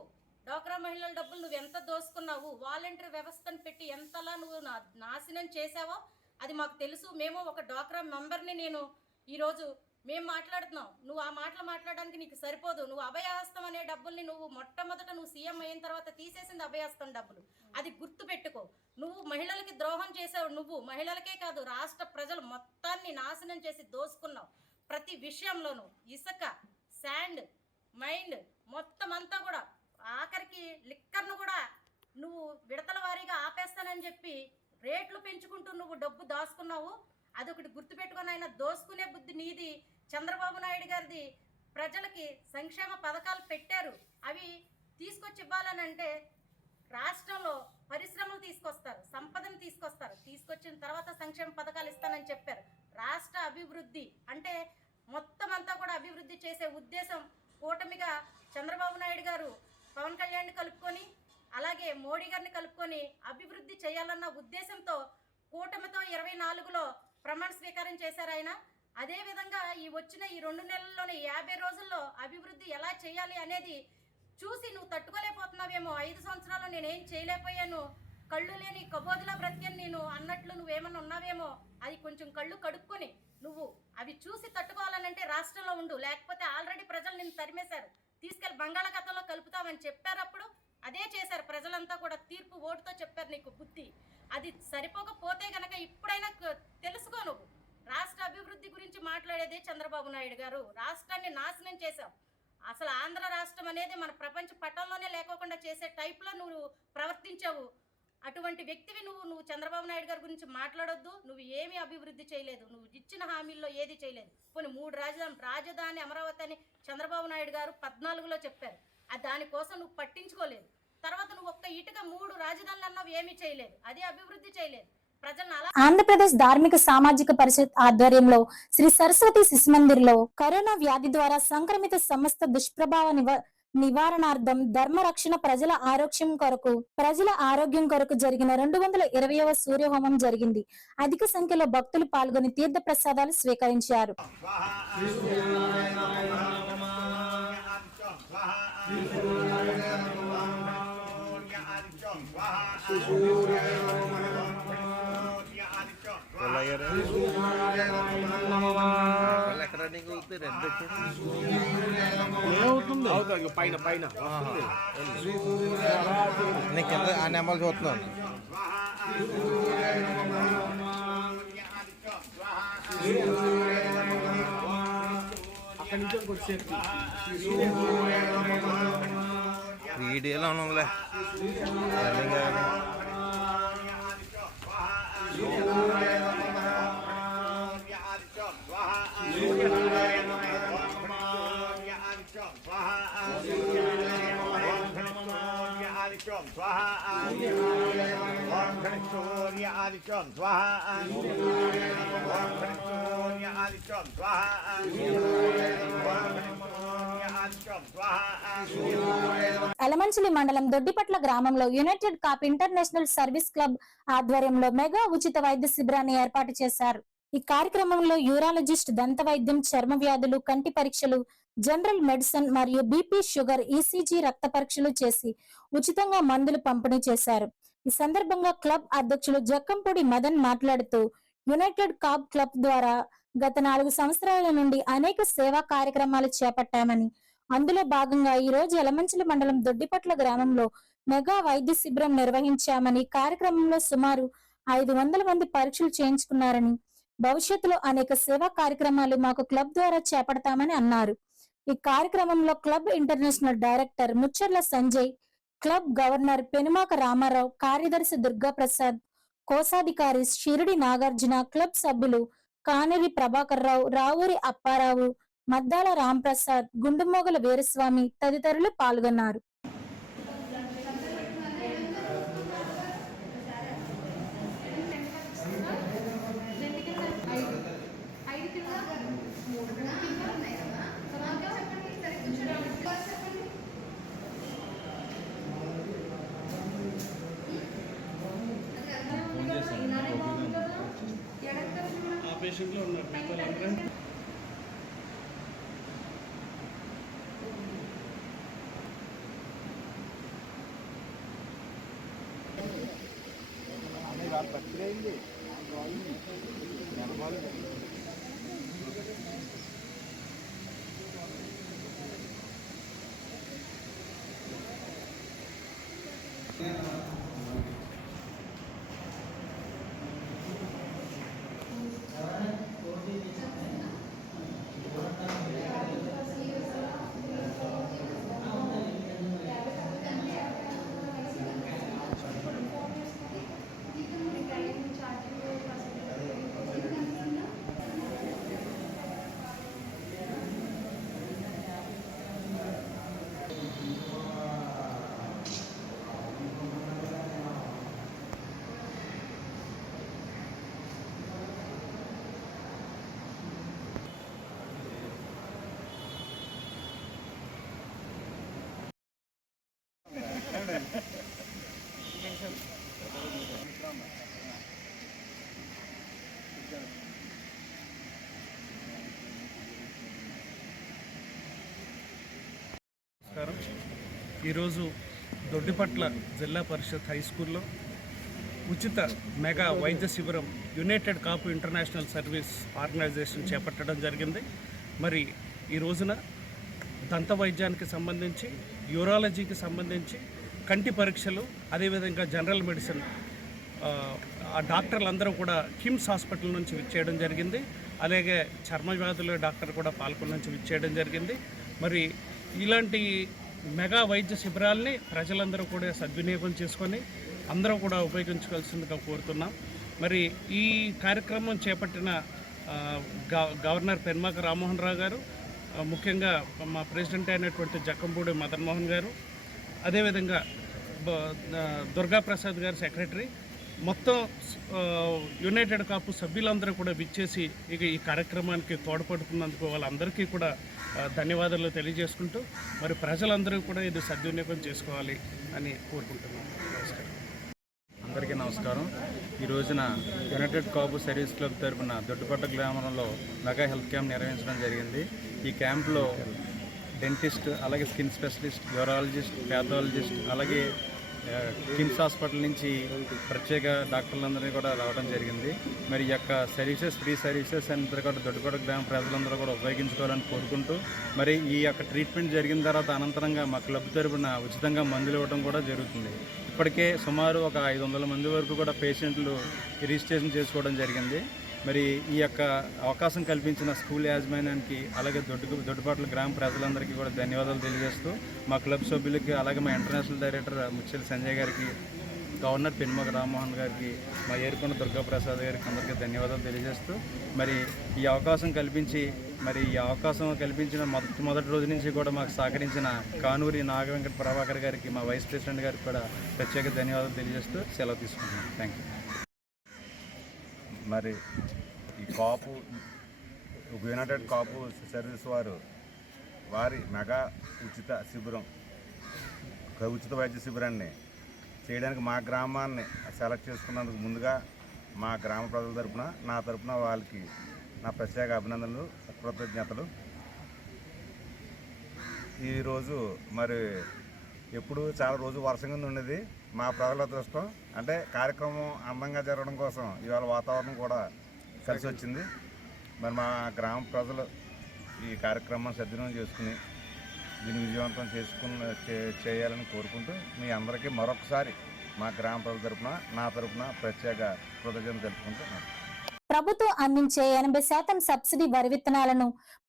డ్వాక్రా మహిళల డబ్బులు నువ్వు ఎంత దోసుకున్నావు, వాలంటీర్ వ్యవస్థను పెట్టి ఎంతలా నువ్వు నాశనం చేసావో అది మాకు తెలుసు. మేము ఒక డ్వాక్రా మెంబర్ని, నేను ఈరోజు మేము మాట్లాడుతున్నాం. నువ్వు ఆ మాటలు మాట్లాడడానికి నీకు సరిపోదు. నువ్వు అభయహస్తం అనే డబ్బుల్ని నువ్వు మొట్టమొదట నువ్వు సీఎం అయిన తర్వాత తీసేసింది అభయహస్తం డబ్బులు. అది గుర్తు పెట్టుకో. నువ్వు మహిళలకి ద్రోహం చేసావు. నువ్వు మహిళలకే కాదు రాష్ట్ర ప్రజలు మొత్తాన్ని నాశనం చేసి దోసుకున్నావు. ప్రతి విషయంలోనూ ఇసుక, శాండ్, మైండ్ మొత్తం అంతా కూడా, ఆఖరికి లిక్కర్ను కూడా నువ్వు విడతల వారీగా ఆపేస్తానని చెప్పి రేట్లు పెంచుకుంటూ నువ్వు డబ్బు దాచుకున్నావు. అదొకటి గుర్తుపెట్టుకొని, ఆయన దోసుకునే బుద్ధి నీది. చంద్రబాబు నాయుడు గారిది. ప్రజలకి సంక్షేమ పథకాలు పెట్టారు, అవి తీసుకొచ్చి ఇవ్వాలనంటే రాష్ట్రంలో పరిశ్రమలు తీసుకొస్తారు, సంపదను తీసుకొస్తారు. తీసుకొచ్చిన తర్వాత సంక్షేమ పథకాలు ఇస్తానని చెప్పారు. రాష్ట్ర అభివృద్ధి అంటే మొత్తం అంతా కూడా అభివృద్ధి చేసే ఉద్దేశం కూటమిగా చంద్రబాబు నాయుడు గారు పవన్ కళ్యాణ్ని కలుపుకొని, అలాగే మోడీ గారిని కలుపుకొని అభివృద్ధి చేయాలన్న ఉద్దేశంతో కూటమితో 24లో ప్రమాణ స్వీకారం చేశారు ఆయన. అదేవిధంగా ఈ వచ్చిన ఈ 2 నెలల్లోనే 50 రోజుల్లో అభివృద్ధి ఎలా చేయాలి అనేది చూసి నువ్వు తట్టుకోలేకపోతున్నావేమో. 5 సంవత్సరాలు నేనేం చేయలేకపోయాను, కళ్ళు లేని కబోదులా బ్రతికాను నేను అన్నట్లు నువ్వేమన్నా ఉన్నావేమో. అది కొంచెం కళ్ళు కడుక్కొని నువ్వు అవి చూసి తట్టుకోవాలనంటే రాష్ట్రంలో ఉండు. లేకపోతే ఆల్రెడీ ప్రజలు నిన్ను తరిమేశారు, తీసుకెళ్లి బంగాళాఖాతంలో కలుపుతామని చెప్పారు. అప్పుడు అదే చేశారు ప్రజలంతా కూడా. తీర్పు ఓటుతో చెప్పారు నీకు బుద్ధి. అది సరిపోకపోతే గనక ఇప్పుడైనా తెలుసుకో. నువ్వు రాష్ట్ర అభివృద్ధి గురించి మాట్లాడేదే చంద్రబాబు నాయుడు గారు. రాష్ట్రాన్ని నాశనం చేశావు. అసలు ఆంధ్ర రాష్ట్రం అనేది మన ప్రపంచ పటంలోనే లేకోకుండా చేసే టైప్లో నువ్వు ప్రవర్తించావు. అటువంటి వ్యక్తివి నువ్వు చంద్రబాబు నాయుడు గారి గురించి మాట్లాడొద్దు. నువ్వు ఏమీ అభివృద్ధి చేయలేదు, నువ్వు ఇచ్చిన హామీల్లో ఏది చేయలేదు. కొన్ని 3 రాజధాని అమరావతి అని చంద్రబాబు నాయుడు గారు 14లో చెప్పారు. దానికోసం నువ్వు పట్టించుకోలేదు. తర్వాత నువ్వు ఒక్క ఇటుక 3 రాజధానులు అన్నావు, ఏమీ చేయలేదు. అది అభివృద్ధి చేయలేదు. ప్రజలను అలా. ఆంధ్రప్రదేశ్ ధార్మిక సామాజిక పరిషత్ ఆధ్వర్యంలో శ్రీ సరస్వతి శిశుమందిర్లో కరోనా వ్యాధి ద్వారా సంక్రమిత సమస్త దుష్ప్రభావ నివారణార్థం ధర్మరక్షణ ప్రజల ఆరోగ్యం కొరకు జరిగిన 220వ సూర్యహోమం జరిగింది. అధిక సంఖ్యలో భక్తులు పాల్గొని తీర్థ ప్రసాదాలు స్వీకరించారు. పైన పైన ఆ నెంబర్ చూస్తున్నాను. వీడియోలో ఉందిలే. ఎలమంచిలి మండలం దొడ్డిపట్ల గ్రామంలో యునైటెడ్ కాప్ ఇంటర్నేషనల్ సర్వీస్ క్లబ్ ఆధ్వర్యంలో మెగా ఉచిత వైద్య శిబిరాన్ని ఏర్పాటు చేశారు. ఈ కార్యక్రమంలో యూరాలజిస్ట్, దంత వైద్యం, చర్మ వ్యాధులు, కంటి పరీక్షలు, జనరల్ మెడిసిన్ మరియు బీపీ, షుగర్, ఈసీజీ, రక్త పరీక్షలు చేసి ఉచితంగా మందులు పంపిణీ చేశారు. ఈ సందర్భంగా క్లబ్ అధ్యక్షులు జక్కంపూడి మదన్ మాట్లాడుతూ యునైటెడ్ కాప్ క్లబ్ ద్వారా గత 4 సంవత్సరాల నుండి అనేక సేవా కార్యక్రమాలు చేపట్టామని, అందులో భాగంగా ఈ రోజు ఎలమంచిలి మండలం దొడ్డిపట్ల గ్రామంలో మెగా వైద్య శిబిరం నిర్వహించామని, కార్యక్రమంలో సుమారు 500 మంది పరీక్షలు చేయించుకున్నారని, భవిష్యత్తులో అనేక సేవా కార్యక్రమాలు మాకు క్లబ్ ద్వారా చేపడతామని అన్నారు. ఈ కార్యక్రమంలో club international director Mucharla Sanjay, club governor Penumaka Ramarao, కార్యదర్శి దుర్గాప్రసాద్, కోశాధికారి షిరిడి నాగార్జున, క్లబ్ సభ్యులు కానేరి ప్రభాకర్ రావు, రావూరి అప్పారావు, మద్దాల రాంప్రసాద్, గుండుమోగల వీరస్వామి తదితరులు పాల్గొన్నారు. నమస్కారం. ఈరోజు దొడ్డిపట్ల జిల్లా పరిషత్ హై స్కూల్లో ఉచిత మెగా వైద్య శిబిరం యునైటెడ్ కాపు ఇంటర్నేషనల్ సర్వీస్ ఆర్గనైజేషన్ చేపట్టడం జరిగింది. మరి ఈ రోజున దంత వైద్యానికి సంబంధించి, యూరాలజీకి సంబంధించి, కంటి పరీక్షలు, అదేవిధంగా జనరల్ మెడిసిన్ ఆ డాక్టర్లందరూ కూడా కిమ్స్ హాస్పిటల్ నుంచి విచ్చేయడం జరిగింది. అలాగే చర్మ వ్యాధుల డాక్టర్ కూడా పాల్గొన నుంచి విచ్చేయడం జరిగింది. మరి ఇలాంటి మెగా వైద్య శిబిరాల్ని ప్రజలందరూ కూడా సద్వినియోగం చేసుకొని అందరూ కూడా ఉపయోగించుకోవాల్సిందిగా కోరుతున్నాం. మరి ఈ కార్యక్రమం చేపట్టిన గవర్నర్ పెనుమాక రామ్మోహన్ రావు గారు, ముఖ్యంగా మా ప్రెసిడెంట్ అయినటువంటి జక్కంపూడి మదన్ మోహన్ గారు, అదేవిధంగా దుర్గాప్రసాద్ గారు సెక్రటరీ, మొత్తం యునైటెడ్ కాపు సభ్యులందరూ కూడా విచ్చేసి ఇక ఈ కార్యక్రమానికి తోడ్పడుతున్నందుకు వాళ్ళందరికీ కూడా ధన్యవాదాలు తెలియజేసుకుంటూ మరి ప్రజలందరూ కూడా ఇది సద్వినియోగం చేసుకోవాలి అని కోరుకుంటున్నాను. నమస్కారం. అందరికీ నమస్కారం. ఈ రోజున యునైటెడ్ కాపు సర్వీస్ క్లబ్ తరఫున దొడ్డిపట్ట గ్రామంలో మెగా హెల్త్ క్యాంప్ నిర్వహించడం జరిగింది. ఈ క్యాంప్లో డెంటిస్ట్, అలాగే స్కిన్ స్పెషలిస్ట్, యూరాలజిస్ట్, ప్యాథాలజిస్ట్, అలాగే కిమ్స్ హాస్పిటల్ నుంచి ప్రత్యేక డాక్టర్లందరినీ కూడా రావడం జరిగింది. మరి ఈ యొక్క సర్వీసెస్, ఫ్రీ సర్వీసెస్ అందరూ కూడా దొడ్డిపట్ట గ్రామ ప్రజలందరూ కూడా ఉపయోగించుకోవాలని కోరుకుంటూ, మరి ఈ యొక్క ట్రీట్మెంట్ జరిగిన తర్వాత అనంతరంగా మా క్లబ్ తరపున ఉచితంగా మందులు ఇవ్వడం కూడా జరుగుతుంది. ఇప్పటికే సుమారు ఒక 500 మంది వరకు కూడా పేషెంట్లు రిజిస్ట్రేషన్ చేసుకోవడం జరిగింది. మరి ఈ యొక్క అవకాశం కల్పించిన స్కూల్ యాజమాన్యానికి, అలాగే దొడ్డిపట్ల గ్రామ ప్రజలందరికీ కూడా ధన్యవాదాలు తెలియజేస్తూ, మా క్లబ్ సభ్యులకి, అలాగే మా ఇంటర్నేషనల్ డైరెక్టర్ ముచ్చెల సంజయ్ గారికి, గవర్నర్ పెనుమాక రామ్మోహన్ గారికి, మా ఏరుకొండ దుర్గాప్రసాద్ గారికి అందరికీ ధన్యవాదాలు తెలియజేస్తూ, మరి ఈ అవకాశం కల్పించిన మొదటి రోజు నుంచి కూడా మాకు సహకరించిన కానూరి నాగవెంకట ప్రభాకర్ గారికి, మా వైస్ ప్రెసిడెంట్ గారికి కూడా ప్రత్యేక ధన్యవాదాలు తెలియజేస్తూ సెలవు తీసుకుంటున్నాను. Thank you. మరి ఈ కాపు యునైటెడ్ కాపు సర్వీస్ వారి మెగా ఉచిత వైద్య శిబిరాన్ని చేయడానికి మా గ్రామాన్ని సెలెక్ట్ చేసుకున్నందుకు ముందుగా మా గ్రామ ప్రజల తరపున, నా తరపున వాళ్ళకి నా ప్రత్యేక అభినందనలు, కృతజ్ఞతలు. ఈరోజు మరి ఎప్పుడు చాలా రోజు వర్షంగా ఉండేది. మా ప్రజల అదృష్టం అంటే కార్యక్రమం అందంగా జరగడం కోసం ఇవాళ వాతావరణం కూడా కలిసి వచ్చింది. మరి మా గ్రామ ప్రజలు ఈ కార్యక్రమాన్ని సద్వినియోగం చేసుకుని దీన్ని విజయవంతం చేయాలని కోరుకుంటూ మీ అందరికీ మరొకసారి మా గ్రామ ప్రజల తరపున, నా తరపున ప్రత్యేక కృతజ్ఞతలు తెలుపుకుంటున్నాను. ప్రభుత్వం అందించే 80% సబ్సిడీ వరి విత్తనాలను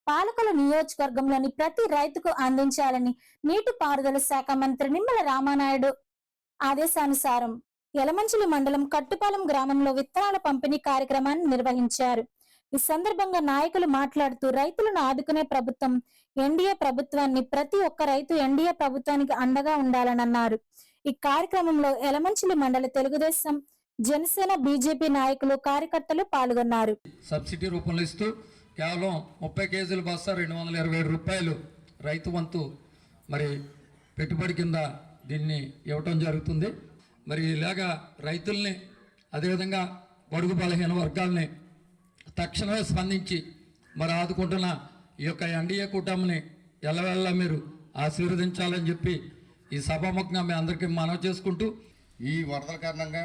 పాలకొల్లు నియోజకవర్గంలోని ప్రతి రైతుకు అందించాలని నీటిపారుదల శాఖ మంత్రి నిమ్మల రామానాయుడు ఆదేశానుసారం యలమంచిలి మండలం కట్టుపాలెం గ్రామంలో విత్తనాల పంపిణీ కార్యక్రమాన్ని నిర్వహించారు. ఈ సందర్భంగా నాయకులు మాట్లాడుతూ రైతులను ఆదుకునే ప్రభుత్వం ఎన్డీఏ ప్రభుత్వాన్ని, ప్రతి ఒక్క రైతు ఎన్డీఏ ప్రభుత్వానికి అండగా ఉండాలని అన్నారు. ఈ కార్యక్రమంలో యలమంచిలి మండల తెలుగుదేశం, జనసేన, బీజేపీ నాయకులు, కార్యకర్తలు పాల్గొన్నారు. సబ్సిడీ రూపంలో ఇస్తూ కేవలం 30 కేజీల బస్తా 227 రూపాయలు రైతు వంతు మరి పెట్టుబడి కింద దీన్ని ఇవ్వటం జరుగుతుంది. మరి ఇలాగా రైతుల్ని, అదేవిధంగా బడుగు బలహీన వర్గాల్ని తక్షణమే స్పందించి మరి ఆదుకుంటున్న ఈ యొక్క ఎన్డీఏ కూటమిని ఎల్లవెల్ల మీరు ఆశీర్వదించాలని చెప్పి ఈ సభాముఖంగా మీ అందరికీ మనవి చేసుకుంటూ, ఈ వరదల కారణంగా,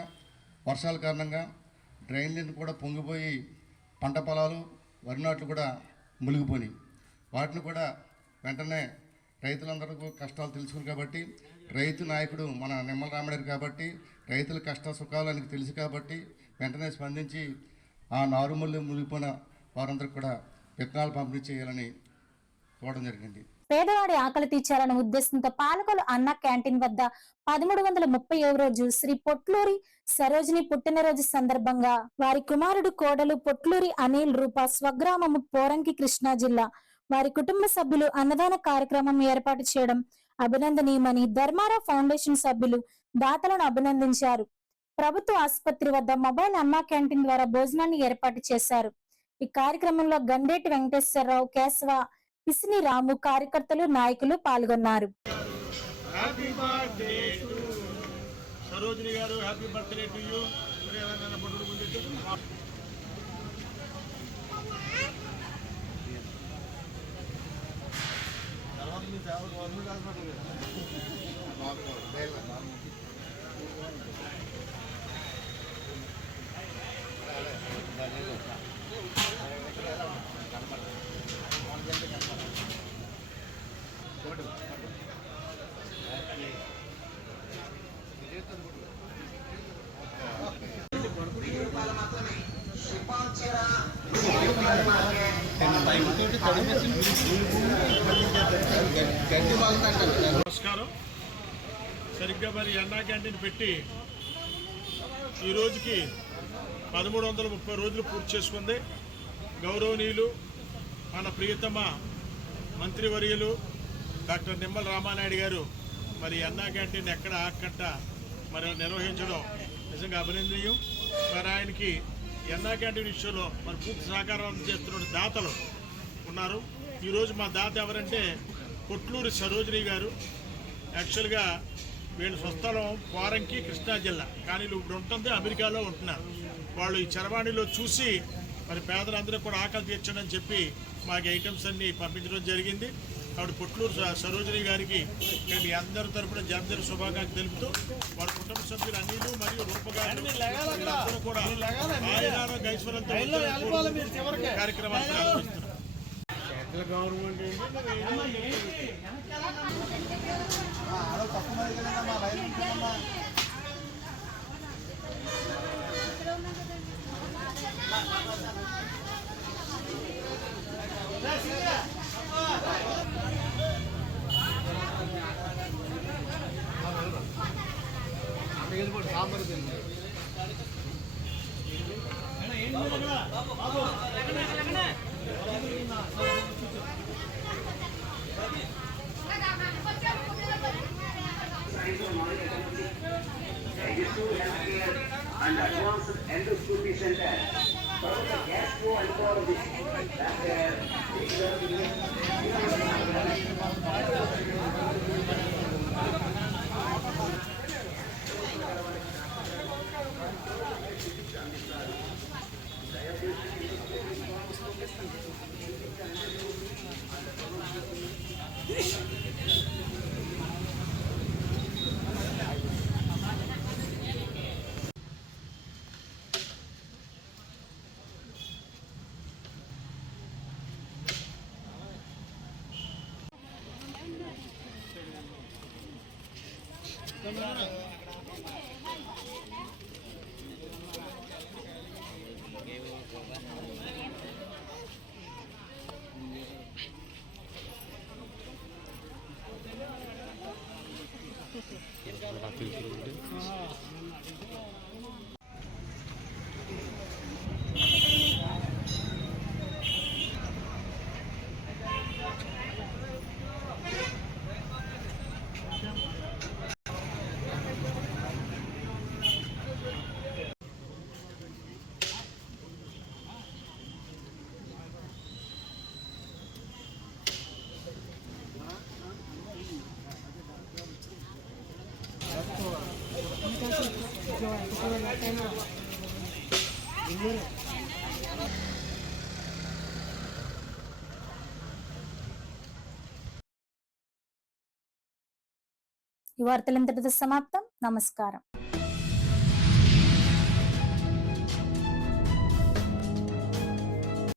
వర్షాల కారణంగా డ్రైన్లను కూడా పొంగిపోయి పంట పొలాలు, వరి నాట్లు కూడా మునిగిపోయినాయి. వాటిని కూడా వెంటనే రైతులందరికీ కష్టాలు తెలుసుకుని కాబట్టి, రైతు నాయకుడు మన నిమ్మల రామారెడ్డి కాబట్టి, రైతుల కష్ట సుఖాలు ఆయనకు తెలుసు కాబట్టి వెంటనే స్పందించి ఆ నారుమల్లి మునిగిపోయిన వారందరికీ కూడా విత్తనాలు పంపిణీ చేయాలని కోరడం జరిగింది. పేదవాడి ఆకలి తీర్చాలనే ఉద్దేశంతో పాలకొల్లు అన్న క్యాంటీన్ వద్ద 1331వ రోజు శ్రీ పొట్లూరి సరోజిని పుట్టినరోజు సందర్భంగా వారి కుమారుడు, కోడలు పొట్లూరి అనిల్ రూప, స్వగ్రామము పోరంకి, కృష్ణా జిల్లా, వారి కుటుంబ సభ్యులు అన్నదాన కార్యక్రమం ఏర్పాటు చేయడం అభినందనీయమని ధర్మారావు ఫౌండేషన్ సభ్యులు దాతలను అభినందించారు. ప్రభుత్వ ఆసుపత్రి వద్ద మొబైల్ అన్నా క్యాంటీన్ ద్వారా భోజనాన్ని ఏర్పాటు చేశారు. ఈ కార్యక్రమంలో గండేటి వెంకటేశ్వరరావు, కేశవ, పిసిని రాము, కార్యకర్తలు, నాయకులు పాల్గొన్నారు. నమస్కారం. సరిగ్గా మరి అన్నా క్యాంటీన్ పెట్టి ఈ రోజుకి 1330 రోజులు పూర్తి చేసుకుంది. గౌరవనీయులు మన ప్రియతమ మంత్రివర్యులు డాక్టర్ నిమ్మల రామానాయుడు గారు మరి అన్నా క్యాంటీన్ ఎక్కడ ఆకట్ట మరి నిర్వహించడం నిజంగా అభినందనీయం. మరి ఆయనకి అన్నా క్యాంటీన్ విషయంలో మరి పూర్తి సహకారం అందజేస్తున్న దాతలు ఉన్నారు. ఈరోజు మా దాత ఎవరంటే పొట్లూరి సరోజిని గారు. యాక్చువల్గా వీళ్ళ స్వస్థలం పోరంకి, కృష్ణా జిల్లా, కానీ ఇప్పుడు ఉంటుంది అమెరికాలో ఉంటున్నారు. వాళ్ళు ఈ చరవాణిలో చూసి మరి పేదలందరూ కూడా ఆకలి తీర్చడని చెప్పి మాకు ఐటమ్స్ అన్నీ పంపించడం జరిగింది. కాబట్టి పొట్లూరు సరోజిని గారికి ఇక్కడ మీ అందరి తరపున జన్మదిన శుభాకాంక్షలు తెలుపుతూ వారి కుటుంబ సభ్యులు అనిలు మరియు రూపగారు కూడా ఆయురారోగ్య ఐశ్వర్యంతో కార్యక్రమాన్ని ప్రారంభిస్తున్నారు. Government and advanced endoscopy center. Gastro and ఈ వార్తలు ఇంతటితో సమాప్తం. నమస్కారం.